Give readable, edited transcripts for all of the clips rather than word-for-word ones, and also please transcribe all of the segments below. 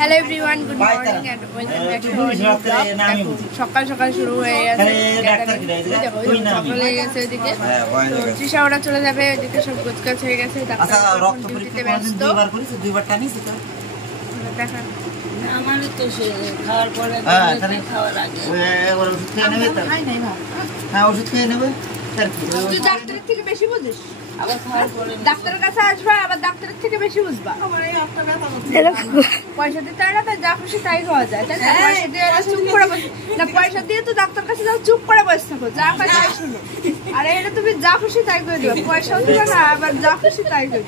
Hello everyone, good morning and welcome back to our new blog. সকাল সকাল শুরু হয়ে গেছে, সকাল হয়ে গেছে ওইদিকে। তো তৃষা ওরা চলে যাবে, ওইদিকে সব গোছগাছ হয়ে গেছে। ডিউটিতে ব্যস্ত। দেখা আমারও তো খাওয়ার পরে খাওয়ার আগে ওষুধ খেয়ে নেবে। তুই ডাক্তারের থেকে বেশি বুঝিস, আবার খাওয়ার পরে ডাক্তারের কাছে আসবা, আবার ডাক্তারের থেকে বেশি বুঝবা। পয়সা দিতে হয় না, তাই যা খুশি তাই খাওয়া যায়, তাই না? পয়সা দিয়ে চুপ করে বসে না, পয়সা দিয়ে তো ডাক্তার কাছে যাও, চুপ করে বসে থাকো, যা পাই তাই শুনো। আর এটা তুমি যা খুশি তাই করে দিবা, পয়সাও দিবা না, আবার যা খুশি তাই করে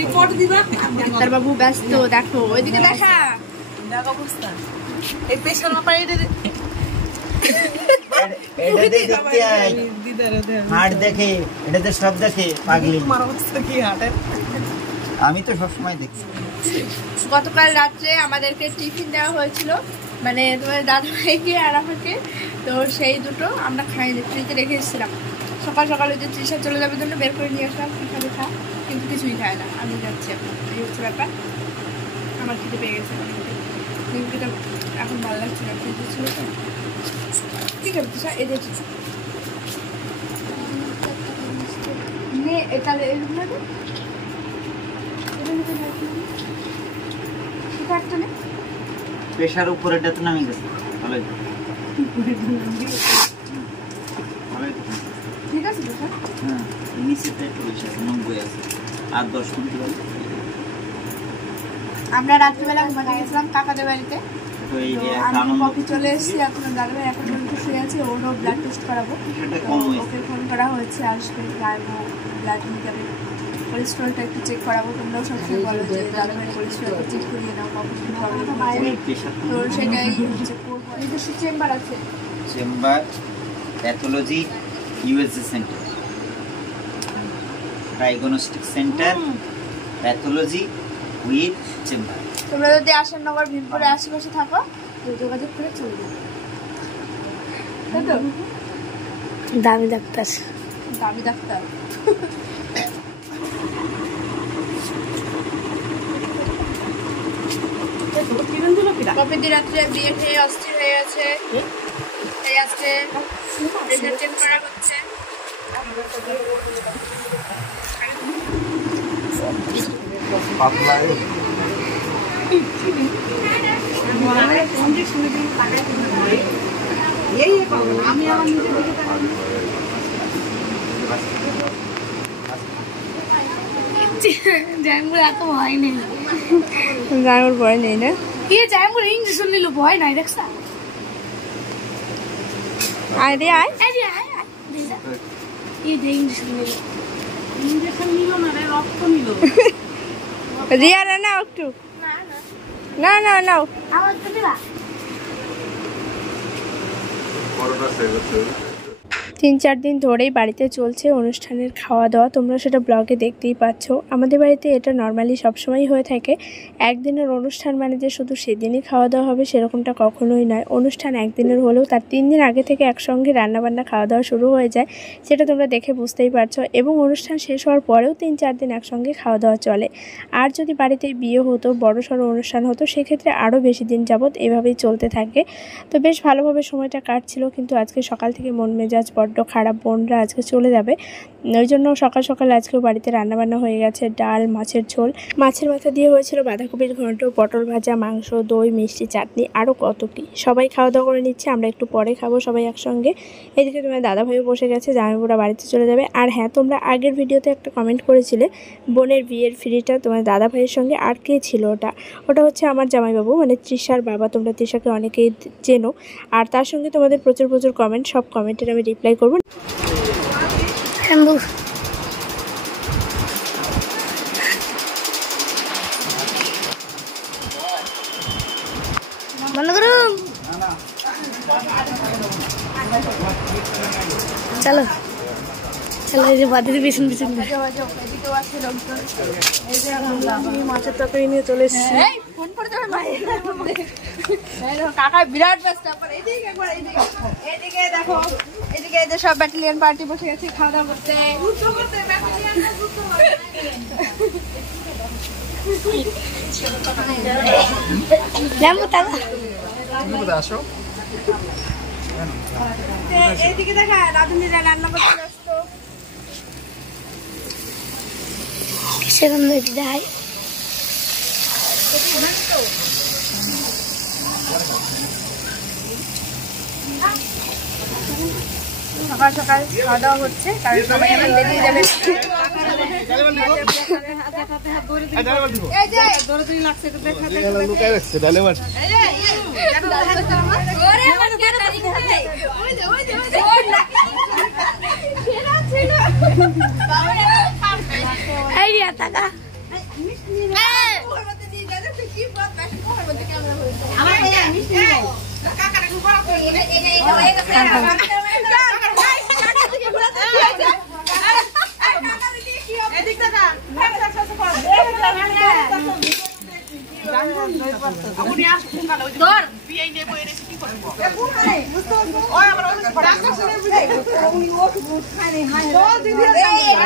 রিপোর্ট দিবা। ডাক্তার বাবু ব্যস্ত, দেখো ওইদিকে দেখা অবস্থা। এই পেশেন্ট না পাই হাট দেখে, এটাতে সব দেখে পাগলি। আমি তো সবসময় দেখছি। গতকাল রাত্রে আমাদেরকে টিফিন দেওয়া হয়েছিল, মানে তোমার দাদাভাইকে আর আমাকে। তো সেই দুটো আমরা খাইনি, ফ্রিজে রেখে এসেছিলাম। সকাল সকালে যে তৃষা চলে যাবে জন্য বের করে নিয়ে আসলাম, খাবে খা, কিন্তু কিছুই খায় না। আমি যাচ্ছি এখন, এই হচ্ছে ব্যাপার। আমার খিদে পেয়ে গেছে, নিমকিটা এখন ভালো লাগছে না, ফ্রিজে ছিল তো। ঠিক আছে তৃষা, এই দেখছি তাহলে এরকম প্রেশার উপরে তো নামে গেছে, ভালোই ঠিক আছে তো স্যার। হ্যাঁ, নিচেটা একটু বেশি আছে, 90 আছে, আর 10 মিনিট। আমরা রাত্রিবেলা ঘুমাতে গেছিলাম কাকাদের বাড়িতে। আমি কফি চলে এসেছি, এখন দাদাভাই এখন পর্যন্ত শুয়ে আছে, ওরও ব্লাড টেস্ট করাবো। ওকে ফোন করা হয়েছে, আসবে ব্লাড নিতে হবে, কোলেস্ট্রলটা একটু চেক করাবো। তোমরাও সবসময় বলো যে দাদাভাই কোলেস্ট্রলটা চেক করিয়ে নাও, কখন প্রবলেম হচ্ছে। তো সেটাই হচ্ছে করবো। নিজস্ব চেম্বার আছে, chamber pathology USG centre, diagnostic centre, pathology with chamber. তোমরা যদি আসাননগর ভীমপুরে আশেপাশে থাকো তো যোগাযোগ করে চলে যাবে। তাই তো? দামি ডাক্তার, দামি ডাক্তার। কবে দিন রাত্রে বিয়ে খেয়ে অস্থির হয়ে গেছে, তাই আজকে প্রেশার চেক করা হচ্ছে। জায়মুর এত ভয় নেই, জায়মুর ভয় নেই না? জায়মুর ইঞ্জেকশন নিল, ভয় নাই দেখছা? আয় রে আয়, ইঞ্জেকশন নিল না রে, রক্ত নিল। রিয়া না একটু না না নাও। আমার তো দিবা 3-4 দিন ধরেই বাড়িতে চলছে অনুষ্ঠানের খাওয়া দাওয়া, তোমরা সেটা ব্লগে দেখতেই পাচ্ছ। আমাদের বাড়িতে এটা নর্মালি সবসময়ই হয়ে থাকে। একদিনের অনুষ্ঠান মানে যে শুধু সেদিনই খাওয়া দাওয়া হবে সেরকমটা কখনোই নয়। অনুষ্ঠান একদিনের হলেও তার 3 দিন আগে থেকে একসঙ্গে রান্নাবান্না খাওয়া দাওয়া শুরু হয়ে যায়, সেটা তোমরা দেখে বুঝতেই পারছো। এবং অনুষ্ঠান শেষ হওয়ার পরেও 3-4 দিন একসঙ্গে খাওয়া দাওয়া চলে। আর যদি বাড়িতে বিয়ে হতো, বড়সড় অনুষ্ঠান হতো, সেক্ষেত্রে আরও বেশি দিন যাবৎ এভাবেই চলতে থাকে। তো বেশ ভালোভাবে সময়টা কাটছিল, কিন্তু আজকে সকাল থেকে মন মেজাজ বড্ড খারাপ। বোনরা আজকে চলে যাবে, ওই জন্য সকাল সকাল আজকেও বাড়িতে রান্নাবান্না হয়ে গেছে। ডাল, মাছের ঝোল, মাছের মাথা দিয়ে হয়েছিল বাঁধাকপির ঘন্ট, পটল ভাজা, মাংস, দই, মিষ্টি, চাটনি, আরও কত কী। সবাই খাওয়া দাওয়া করে নিচ্ছে, আমরা একটু পরে খাবো সবাই একসঙ্গে। এদিকে তোমার দাদাভাইও বসে গেছে, জামাইবুড়া বাড়িতে চলে যাবে। আর হ্যাঁ, তোমরা আগের ভিডিওতে একটা কমেন্ট করেছিলে বোনের বিয়ের ফ্রিটা তোমার দাদাভাইয়ের সঙ্গে আর কে ছিল? ওটা হচ্ছে আমার জামাইবাবু, মানে তৃষার বাবা। তোমরা তৃষাকে অনেকেই চেনো, আর তার সঙ্গে তোমাদের প্রচুর প্রচুর কমেন্ট, সব কমেন্টের আমি রিপ্লাই করবো। চলো চলো, এই যে বাড়িতে পিছন পিছন মাছের তরকারি নিয়ে চলে এসেছি। কাকা বিরাট ব্যস্ত। এদিকে দেখো, এদিকে এদের সব ব্যাটালিয়ন পার্টি বসে গেছে খাওয়া দাওয়া করতে। লেম্বু টাকা আসো এইদিকে দেখা রাধুনিরা রান্না করতে ব্যস্ত। সেরকম দেয় সকাল সকাল খাওয়া দাওয়া হচ্ছে, কারণ সবাই এখন বেরিয়ে যাবে। টাকা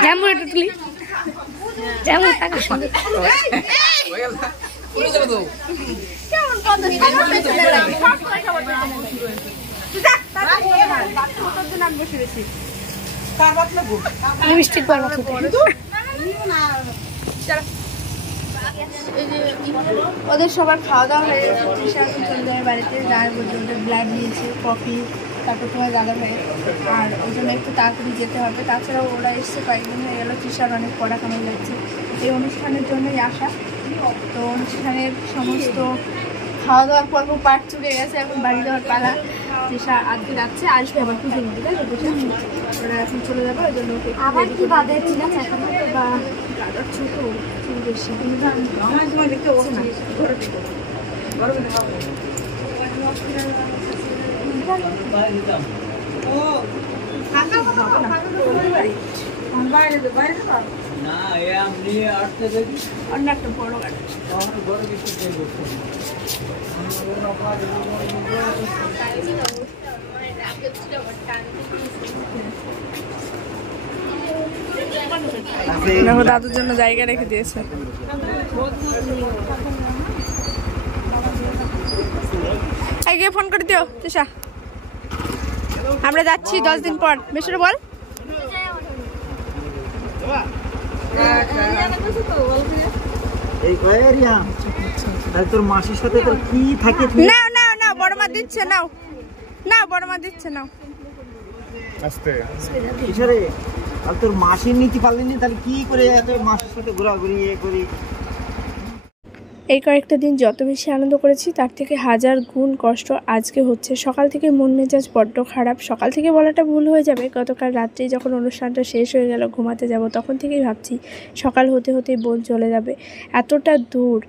লেম্বু একটু তুলি লেম্বু টাকা লিপস্টিক বারবার ওদের সবার খাওয়া দাওয়া হয়ে গেছে। তৃষা এখন চলে যাবে বাড়িতে, যার মধ্যে ওদের ব্লাড নিয়েছে, কফি, তারপর তোমার দাদা ভাই, আর ওই জন্য একটু তাড়াতাড়ি যেতে হবে। তাছাড়াও ওরা এসছে কয়েকদিন হয়ে গেল, তৃষার অনেক পড়া কামাই যাচ্ছে। এই অনুষ্ঠানের জন্যই আসা। তো অনুষ্ঠানের সমস্ত খাওয়া দাওয়ার পর্ব পাট চুড়ে গেছে, এখন বাড়ি যাওয়ার পালা। তৃষা আজকে যাচ্ছে, আসবে আবার পুজো নিতে, তাই তো তৃষা? ওরা এখন চলে যাবে, ওই জন্য আবার কি বাদের ছিল এখন বা দাদার ছোটো চুল বেশি, কিন্তু আমার তোমার দেখতে ওঠে না। না এমনি আসতে দেখি অন্য একটা বড় গাড়ি। দেখো দাদুর জন্য জায়গা রেখে দিয়েছে। গিয়ে ফোন করে দিও তৃষা, আমরা যাচ্ছি 10 দিন পর। বেশিরে বল এই কয়েরিয়া তাহলে তোর মাসির সাথে তোর কি থাকে? নাও নাও নাও, বড় মা দিচ্ছে, নাও নাও, বড় মা দিচ্ছে, নাও। আস্তে ইশারে আর তোর মাসির নীতি পারলিনি, তাহলে কি করে এত মাসির সাথে ঘোরাঘুরি করি? এই কয়েকটা দিন যত বেশি আনন্দ করেছি তার থেকে হাজার গুণ কষ্ট আজকে হচ্ছে। সকাল থেকে মন মেজাজ বড্ড খারাপ। সকাল থেকে বলাটা ভুল হয়ে যাবে, গতকাল রাত্রেই যখন অনুষ্ঠানটা শেষ হয়ে গেল ঘুমাতে যাব, তখন থেকেই ভাবছি সকাল হতে হতেই বোন চলে যাবে। এতটা দূর,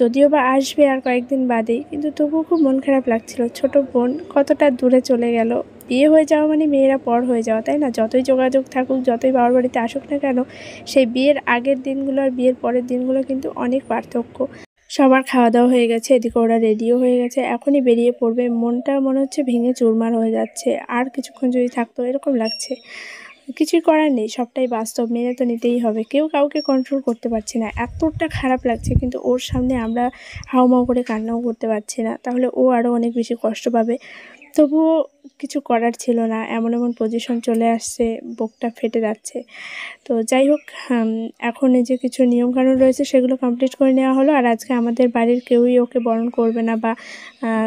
যদিও বা আসবে আর কয়েকদিন বাদেই, কিন্তু তবুও খুব মন খারাপ লাগছিল। ছোট বোন কতটা দূরে চলে গেল। বিয়ে হয়ে যাওয়া মানে মেয়েরা পর হয়ে যাওয়া, তাই না? যতই যোগাযোগ থাকুক, যতই বাবার বাড়িতে আসুক না কেন, সেই বিয়ের আগের দিনগুলো আর বিয়ের পরের দিনগুলো কিন্তু অনেক পার্থক্য। সবার খাওয়া দাওয়া হয়ে গেছে, এদিকে ওরা রেডিও হয়ে গেছে, এখনই বেরিয়ে পড়বে। মনটা মনে হচ্ছে ভেঙে চুরমার হয়ে যাচ্ছে। আর কিছুক্ষণ যদি থাকতো এরকম লাগছে। কিছুই করার নেই, সবটাই বাস্তব, মেনে তো নিতেই হবে। কেউ কাউকে কন্ট্রোল করতে পারছি না, এতটা খারাপ লাগছে। কিন্তু ওর সামনে আমরা হাউমাউ করে কান্নাও করতে পারছি না, তাহলে ও আরও অনেক বেশি কষ্ট পাবে। তবুও কিছু করার ছিল না, এমন এমন পজিশন চলে আসছে, বুকটা ফেটে যাচ্ছে। তো যাই হোক, এখন এই যে কিছু নিয়মকানুন রয়েছে সেগুলো কমপ্লিট করে নেওয়া হলো। আর আজকে আমাদের বাড়ির কেউই ওকে বরণ করবে না বা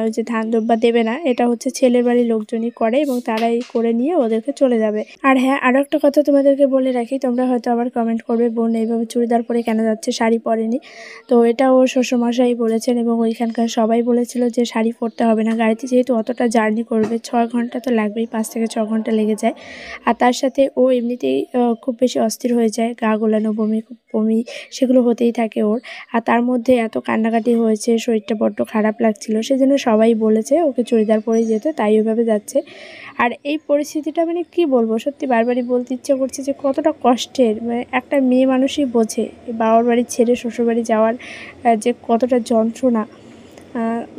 ওই যে ধান দুব্বা দেবে না, এটা হচ্ছে ছেলের বাড়ির লোকজনই করে এবং তারাই করে নিয়ে ওদেরকে চলে যাবে। আর হ্যাঁ, আরও একটা কথা তোমাদেরকে বলে রাখি, তোমরা হয়তো আবার কমেন্ট করবে বোন এইভাবে চুড়িদার পরে কেন যাচ্ছে, শাড়ি পরেনি। তো এটা ওর শ্বশুরমশাই বলেছেন এবং ওইখানকার সবাই বলেছিল যে শাড়ি পরতে হবে না, গাড়িতে যেহেতু অতটা জার্নি করবে, 6 ঘন্টা তো লাগবেই, 5 থেকে 6 ঘন্টা লেগে যায়। আর তার সাথে ও এমনিতেই খুব বেশি অস্থির হয়ে যায়, গা গোলানো, বমি সেগুলো হতেই থাকে ওর। আর তার মধ্যে এত কান্নাকাটি হয়েছে, শরীরটা বড্ড খারাপ লাগছিল, সেজন্য সবাই বলেছে ওকে চুড়িদার পরেই যেতে, তাই ওইভাবে যাচ্ছে। আর এই পরিস্থিতিটা মানে কি বলবো, সত্যি বারবারই বলতে ইচ্ছে করছে যে কতটা কষ্টের, মানে একটা মেয়ে মানুষই বোঝে বাবার বাড়ি ছেড়ে শ্বশুরবাড়ি যাওয়ার যে কতটা যন্ত্রণা।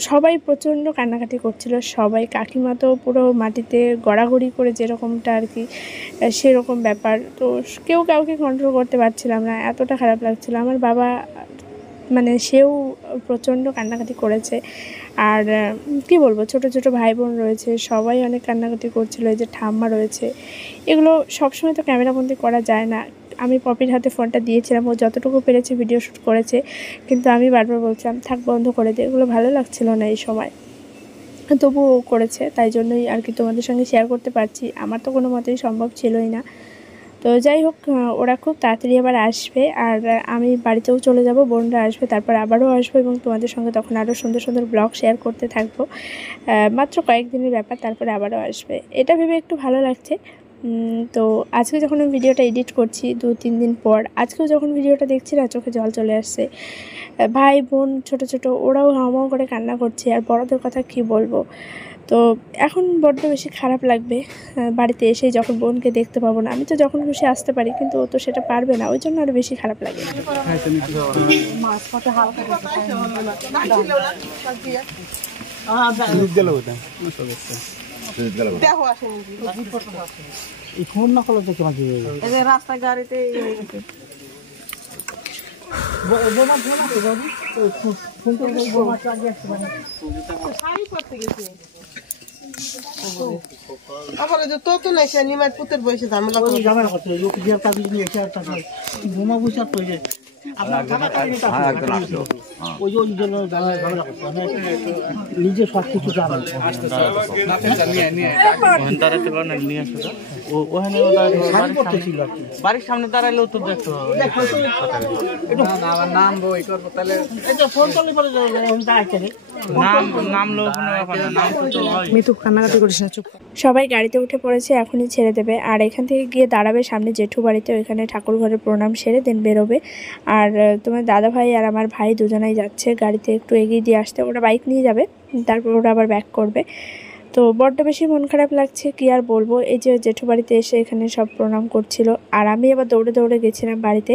সবাই প্রচণ্ড কান্নাকাটি করছিল, সবাই। কাকিমা তো পুরো মাটিতে গড়াগড়ি করে যেরকমটা আর কি, সেরকম ব্যাপার। তো কেউ কাউকে কন্ট্রোল করতে পারছিলাম না, এতটা খারাপ লাগছিল। আমার বাবা মানে সেও প্রচণ্ড কান্নাকাটি করেছে। আর কি বলবো, ছোট ছোট ভাই বোন রয়েছে, সবাই অনেক কান্নাকাটি করছিল। এই যে ঠাম্মা রয়েছে, এগুলো সবসময় তো ক্যামেরাবন্দি করা যায় না। আমি পপির হাতে ফোনটা দিয়েছিলাম, ও যতটুকু পেরেছে ভিডিও শ্যুট করেছে, কিন্তু আমি বারবার বলছিলাম থাক, বন্ধ করে দে, এগুলো ভালো লাগছিল না এই সময়। তবুও ও করেছে, তাই জন্যই আর কি তোমাদের সঙ্গে শেয়ার করতে পারছি। আমার তো কোনো মতেই সম্ভব ছিলই না। তো যাই হোক, ওরা খুব তাড়াতাড়ি আবার আসবে, আর আমি বাড়িতেও চলে যাব, বোনরা আসবে, তারপর আবারও আসবো এবং তোমাদের সঙ্গে তখন আরও সুন্দর সুন্দর ব্লগ শেয়ার করতে থাকবো। মাত্র কয়েকদিনের ব্যাপার, তারপরে আবারও আসবে, এটা ভেবে একটু ভালো লাগছে। তো আজকে যখন আমি ভিডিওটা এডিট করছি 2-3 দিন পর, আজকেও যখন ভিডিওটা দেখছি না, চোখে জল চলে আসছে। ভাই বোন ছোট ছোট, ওরাও হাওমাও করে কান্না করছে, আর বড়দের কথা কি বলবো। তো এখন বড্ড বেশি খারাপ লাগবে বাড়িতে এসে যখন বোনকে দেখতে পাবো না। আমি তো যখন খুশি আসতে পারি, কিন্তু ও তো সেটা পারবে না, ওই জন্য আরও বেশি খারাপ লাগে। রাস্তা গাড়িতে তো নাই সে নিমার পুতের বয়সে ঝামেলা করছে, বোমা বসে নিজে সব কিছু জানেন। বাড়ির সামনে দাঁড়াইলেও তো দেখতে কান্নাকাটি করিস না, চুপ। সবাই গাড়িতে উঠে পড়েছে, এখনই ছেড়ে দেবে। আর এখান থেকে গিয়ে দাঁড়াবে সামনে জেঠু বাড়িতে, ওইখানে ঠাকুর ঘরে প্রণাম সেরে দেন বেরোবে। আর তোমার দাদা ভাই আর আমার ভাই দুজনাই যাচ্ছে গাড়িতে, একটু এগিয়ে দিয়ে আসতে। ওরা বাইক নিয়ে যাবে, তারপর ওরা আবার ব্যাক করবে। তো বড্ড বেশি মন খারাপ লাগছে, কি আর বলবো। এই যে জেঠু বাড়িতে এসে এখানে সব প্রণাম করছিল, আর আমি আবার দৌড়ে দৌড়ে গেছিলাম বাড়িতে,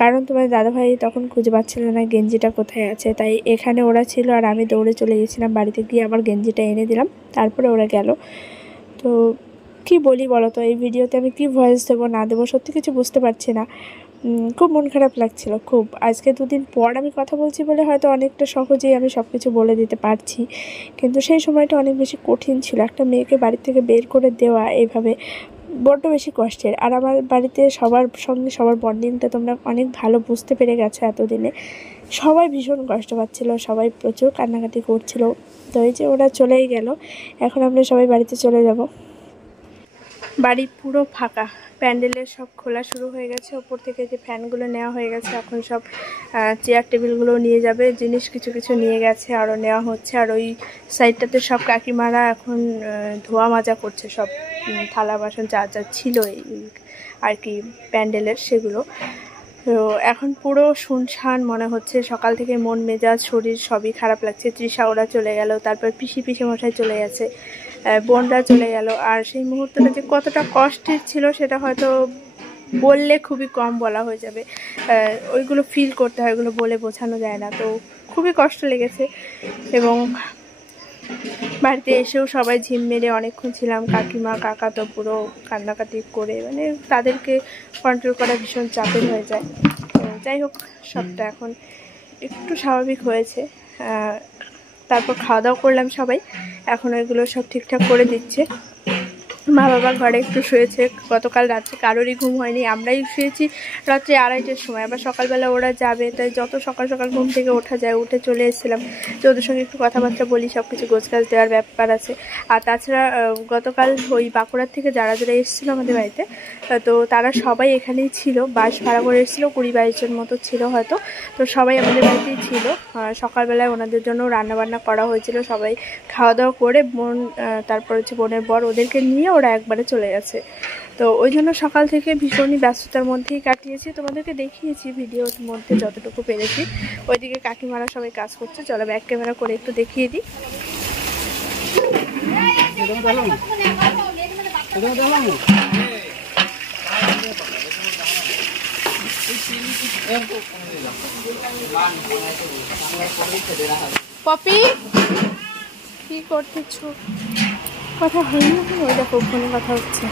কারণ তোমার দাদাভাই তখন খুঁজে পাচ্ছিল না গেঞ্জিটা কোথায় আছে। তাই এখানে ওরা ছিল, আর আমি দৌড়ে চলে গেছিলাম বাড়িতে, গিয়ে আবার গেঞ্জিটা এনে দিলাম, তারপরে ওরা গেল। তো কি বলি বলো তো, এই ভিডিওতে আমি কি ভয়েস দেবো না দেবো সত্যি কিছু বুঝতে পারছি না। খুব মন খারাপ লাগছিল খুব। আজকে 2 দিন পর আমি কথা বলছি বলে হয়তো অনেকটা সহজেই আমি সব কিছু বলে দিতে পারছি, কিন্তু সেই সময়টা অনেক বেশি কঠিন ছিল। একটা মেয়েকে বাড়ি থেকে বের করে দেওয়া এইভাবে বড্ড বেশি কষ্টের। আর আমার বাড়িতে সবার সঙ্গে সবার বন্ডিংটা তোমরা অনেক ভালো বুঝতে পেরে গেছো এতদিনে। সবাই ভীষণ কষ্ট পাচ্ছিলো, সবাই প্রচুর কান্নাকাটি করছিল। তো এই যে ওরা চলেই গেল, এখন আমরা সবাই বাড়িতে চলে যাব। বাড়ি পুরো ফাঁকা, প্যান্ডেলের সব খোলা শুরু হয়ে গেছে, ওপর থেকে যে ফ্যানগুলো নেওয়া হয়ে গেছে, এখন সব চেয়ার টেবিলগুলো নিয়ে যাবে, জিনিস কিছু কিছু নিয়ে গেছে, আরও নেওয়া হচ্ছে। আর ওই সাইডটাতে সব কাকিমারা এখন ধোয়া মাজা করছে, সব থালা বাসন যা যা ছিল এই আর কি প্যান্ডেলের, সেগুলো। তো এখন পুরো শুনশান মনে হচ্ছে, সকাল থেকে মন মেজাজ শরীর সবই খারাপ লাগছে। তৃষা ওরা চলে গেল, তারপর পিসি মশাই চলে গেছে, বোনরা চলে গেল। আর সেই মুহূর্তটা যে কতটা কষ্টের ছিল সেটা হয়তো বললে খুবই কম বলা হয়ে যাবে, ওইগুলো ফিল করতে হয়, ওইগুলো বলে বোঝানো যায় না। তো খুবই কষ্ট লেগেছে। এবং বাড়িতে এসেও সবাই ঝিম মেরে অনেকক্ষণ ছিলাম, কাকিমা কাকা তো পুরো কান্নাকাটি করে, মানে তাদেরকে কন্ট্রোল করা ভীষণ চাপের হয়ে যায়। তো যাই হোক, সবটা এখন একটু স্বাভাবিক হয়েছে। তারপর খাওয়া দাওয়া করলাম সবাই, এখন ওইগুলো সব ঠিকঠাক করে দিচ্ছে। মা বাবা ঘরে একটু শুয়েছে, গতকাল রাত্রে কারোরই ঘুম হয়নি, আমরাই শুয়েছি রাত্রে 2:30টার সময়, আবার সকালবেলা ওরা যাবে, তাই যত সকাল সকাল ঘুম থেকে ওঠা যায় উঠে চলে এসেছিলাম যে ওদের সঙ্গে একটু কথাবার্তা বলি, সব কিছু গোছগাছ দেওয়ার ব্যাপার আছে। আর তাছাড়া গতকাল ওই বাঁকুড়ার থেকে যারা যারা এসেছিলো আমাদের বাড়িতে, তো তারা সবাই এখানেই ছিল, বাস ভাড়া করে এসেছিলো, 20-22 জন মতো ছিল হয়তো। তো সবাই আমাদের বাড়িতেই ছিল। সকালবেলায় ওনাদের জন্য রান্নাবান্না করা হয়েছিল, সবাই খাওয়া দাওয়া করে বোন, তারপর হচ্ছে বোনের বর, ওদেরকে নিয়ে ওরা একবারে চলে গেছে। তো ওই জন্য সকাল থেকে ভীষণই ব্যস্ততার মধ্যেই কাটিয়েছি, তোমাদেরকে দেখিয়েছি ভিডিওর মধ্যে যতটুকু পেরেছি। ওইদিকে কাকিমারা সবাই কাজ করছে, চলো ব্যাক ক্যামেরা করে একটু দেখিয়ে দিই। পপি কি করতেছ? কথা হয়নি, ওই দেখো ফোনে কথা হচ্ছে।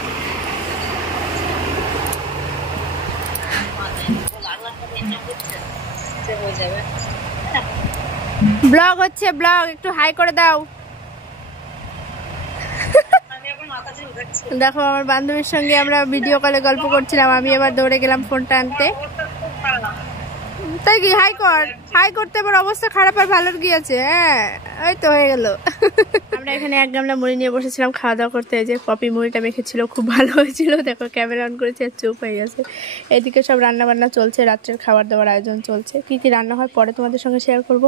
ব্লগ হচ্ছে ব্লগ, একটু হাই করে দাও। দেখো আমার বান্ধবীর সঙ্গে আমরা ভিডিও কলে গল্প করছিলাম, আমি এবার দৌড়ে গেলাম ফোনটা আনতে। তাই কি হাই কর, হাই করতে আবার অবস্থা খারাপ আর ভালোর কি আছে। হ্যাঁ ওই তো হয়ে গেল। আমরা এখানে এক গামলা মুড়ি নিয়ে বসেছিলাম খাওয়া দাওয়া করতে। এই যে পপি মুড়িটা মেখেছিল, খুব ভালো হয়েছিল। দেখো ক্যামেরা অন করেছে আর চুপ হয়ে গেছে। এদিকে সব রান্না বান্না চলছে, রাত্রের খাবার দাবার আয়োজন চলছে। কি কি রান্না হয় পরে তোমাদের সঙ্গে শেয়ার করব।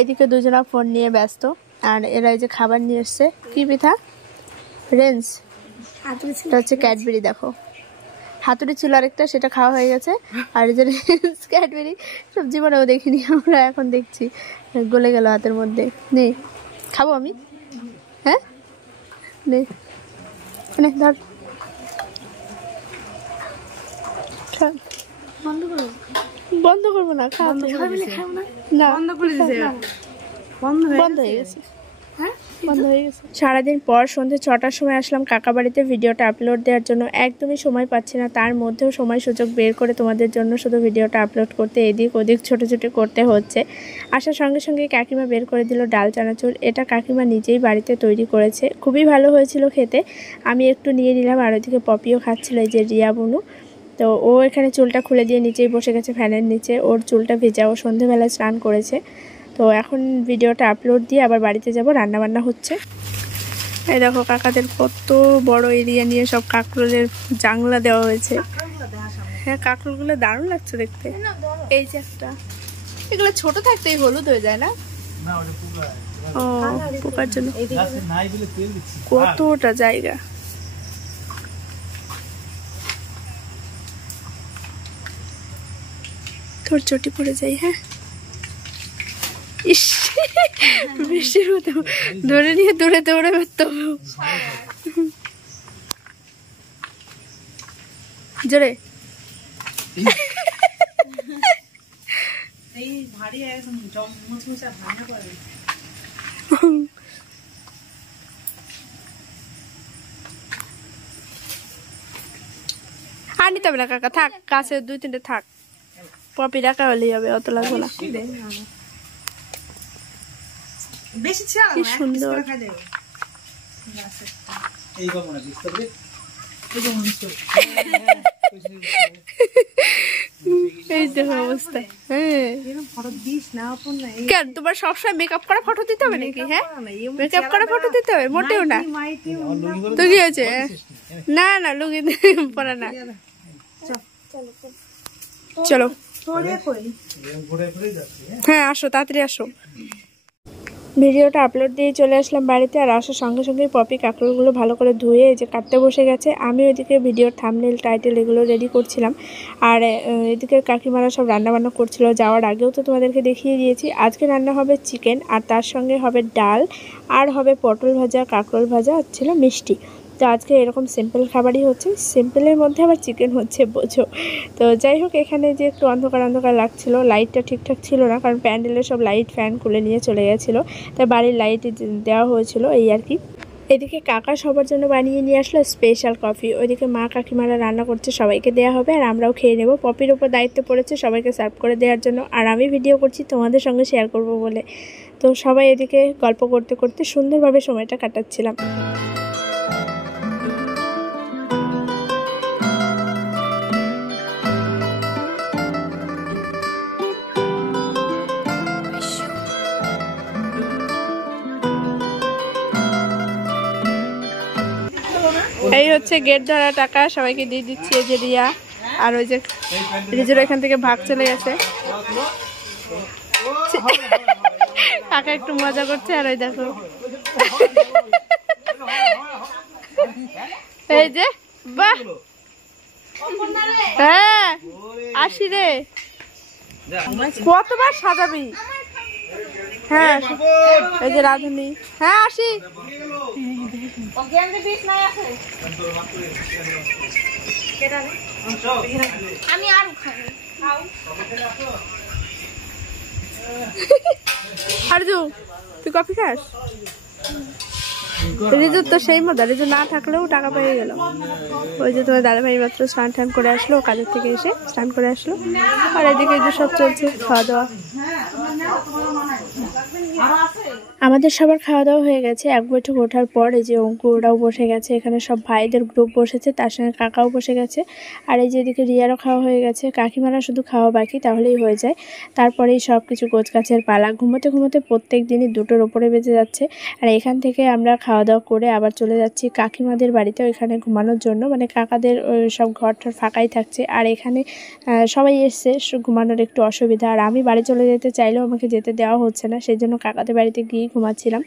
এদিকে দুজনা ফোন নিয়ে ব্যস্ত, আর এরা এই যে খাবার নিয়ে এসছে। কি পিঠা? রেঞ্জ, এটা হচ্ছে ক্যাডবেরি। দেখো হাতুড়ি ছিল আরেকটা, সেটা খাওয়া হয়ে গেছে। আর এই যে ক্যাডবেরি সব জীবনেও দেখিনি আমরা, এখন দেখছি গলে গেল হাতের মধ্যে। নে খাবো আমি, হ্যাঁ নে ধর। বন্ধ করবো না, খাওয়া না বন্ধ হয়ে গেছে। সারাদিন পর সন্ধ্যে 6টার সময় আসলাম কাকা বাড়িতে ভিডিওটা আপলোড দেওয়ার জন্য। একদমই সময় পাচ্ছি না, তার মধ্যেও সময় সুযোগ বের করে তোমাদের জন্য শুধু ভিডিওটা আপলোড করতে এদিক ওদিক ছোটো করতে হচ্ছে। আসার সঙ্গে সঙ্গে কাকিমা বের করে দিল ডাল চানাচুর। এটা কাকিমা নিজেই বাড়িতে তৈরি করেছে, খুবই ভালো হয়েছিল খেতে। আমি একটু নিয়ে নিলাম, আর ওইদিকে পপিও খাচ্ছিল, এই যে রিয়া বুনু। তো ও এখানে চুলটা খুলে দিয়ে নিচেই বসে গেছে ফ্যানের নিচে, ওর চুলটা ভেজা, ও সন্ধ্যেবেলায় স্নান করেছে। তো এখন ভিডিওটা আপলোড দিয়ে আবার বাড়িতে যাব, রান্নাবান্না হচ্ছে। এই দেখো কাকাদের কত বড় এরিয়া নিয়ে সব কাঁকরোলের জাংলা দেওয়া হয়েছে। হ্যাঁ কাঁকরোলগুলো দারুণ লাগছে দেখতে। এই যে একটা, এগুলো ছোট থাকতেই হলুদ হয়ে যায় না? ও পোকার জন্য কতটা জায়গা। তোর চটি পড়ে যাই। হ্যাঁ ইস, বৃষ্টির মতো ধরে নিয়ে দৌড়ে মারতে হবে জোরে। আর নিতে হবে না কাকা, থাক কাছে 2-3টে থাক। পপি রাখা হলেই হবে, অত লাগবে না। কি সুন্দর। এই দেখো অবস্থা। কেন তোমার সবসময় মেকআপ করা ফটো দিতে হবে নাকি? হ্যাঁ মেকআপ করা ফটো দিতে হবে? মোটেও না। তো কি হয়েছে? না না লুঙ্গি পরা না। চলো হ্যাঁ আসো, তাড়াতাড়ি আসো। ভিডিওটা আপলোড দিয়ে চলে আসলাম বাড়িতে। আর আসার সঙ্গে সঙ্গে পপি কাঁকরোলগুলো ভালো করে ধুয়ে এই যে কাটতে বসে গেছে। আমি ওইদিকে ভিডিওর থাম্বনেল টাইটেল এগুলো রেডি করছিলাম, আর এদিকে কাকিমারা সব রান্নাবান্না করছিল। যাওয়ার আগেও তো তোমাদেরকে দেখিয়ে দিয়েছি। আজকে রান্না হবে চিকেন, আর তার সঙ্গে হবে ডাল, আর হবে পটল ভাজা, কাঁকরোল ভাজা, আর ছিল মিষ্টি। তো আজকে এরকম সিম্পল খাবারই হচ্ছে, সিম্পলের মধ্যে আবার চিকেন হচ্ছে, বোঝো। তো যাই হোক, এখানে যে একটু অন্ধকার অন্ধকার লাগছিল, লাইটটা ঠিকঠাক ছিল না, কারণ প্যান্ডেলের সব লাইট ফ্যান খুলে নিয়ে চলে গেছিলো, তাই বাড়ির লাইট দেওয়া হয়েছিল, এই আর কি। এদিকে কাকা সবার জন্য বানিয়ে নিয়ে আসলো স্পেশাল কফি। ওইদিকে মা কাকিমারা রান্না করছে, সবাইকে দেওয়া হবে, আর আমরাও খেয়ে নেব। পপির ওপর দায়িত্ব পড়েছে সবাইকে সার্ভ করে দেওয়ার জন্য, আর আমি ভিডিও করছি তোমাদের সঙ্গে শেয়ার করব বলে। তো সবাই এদিকে গল্প করতে করতে সুন্দরভাবে সময়টা কাটাচ্ছিলাম। এই হচ্ছে গেট ধরা টাকা, সবাইকে দিয়ে দিচ্ছি। এই যে রিয়া, আর ওই যে রিজুর এখান থেকে ভাগ চলে গেছে। কাকা একটু মজা করছে, আর ওই দেখো এই যে বাহ, হ্যাঁ আসি রে, কতবার সাজাবি। হ্যাঁ এই যে রাধুনি, হ্যাঁ আসি। আমি আর আরজু তুই কফি খাস? রিজুর তো সেই মতো, রিজু না থাকলেও টাকা পেয়ে গেল। ওই যে তোমার দাদা ভাই মাত্র স্নান টান করে আসলো, কাজের থেকে এসে স্নান করে আসলো। আর এদিকে যে সব চলছে খাওয়া দাওয়া। আমাদের সবার খাওয়া দাওয়া হয়ে গেছে। এক বৈঠক ওঠার পর এই যে অঙ্কু ওরাও বসে গেছে, এখানে সব ভাইদের গ্রুপ বসেছে, তার সঙ্গে কাকাও বসে গেছে। আর এই যে এদিকে রিয়ারও খাওয়া হয়ে গেছে, কাকিমারা শুধু খাওয়া বাকি, তাহলেই হয়ে যায়। তারপরেই সব কিছু গোছগাছের পালা। ঘুমোতে ঘুমোতে প্রত্যেক দিনই 2টোর ওপরে বেজে যাচ্ছে। আর এখান থেকে আমরা খাওয়া দাওয়া করে আবার চলে যাচ্ছি কাকিমাদের বাড়িতে, ওইখানে ঘুমানোর জন্য। মানে কাকাদের সব ঘরটার ফাঁকাই থাকছে, আর এখানে সবাই এসছে, ঘুমানোর একটু অসুবিধা। আর আমি বাড়ি চলে যেতে চাইলেও আমাকে যেতে দেওয়া হচ্ছে না, সেই জন্য কাকাদের বাড়িতে গিয়ে ঘুমাচ্ছিলাম।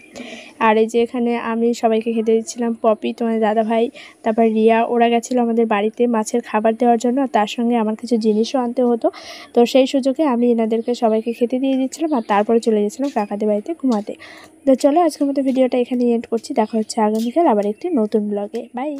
আর এই যে এখানে আমি সবাইকে খেতে দিচ্ছিলাম। পপি, তোমার দাদা ভাই, তারপর রিয়া, ওরা গেছিলো আমাদের বাড়িতে মাছের খাবার দেওয়ার জন্য, আর তার সঙ্গে আমার কিছু জিনিসও আনতে হতো। তো সেই সুযোগে আমি এনাদেরকে সবাইকে খেতে দিয়ে দিচ্ছিলাম, আর তারপরে চলে গেছিলাম কাকাদের বাড়িতে ঘুমাতে। তো চলো আজকের মতো ভিডিওটা এখানে এন্ড করছি। দেখা হচ্ছে আগামীকাল আবার একটি নতুন ব্লগে। বাই।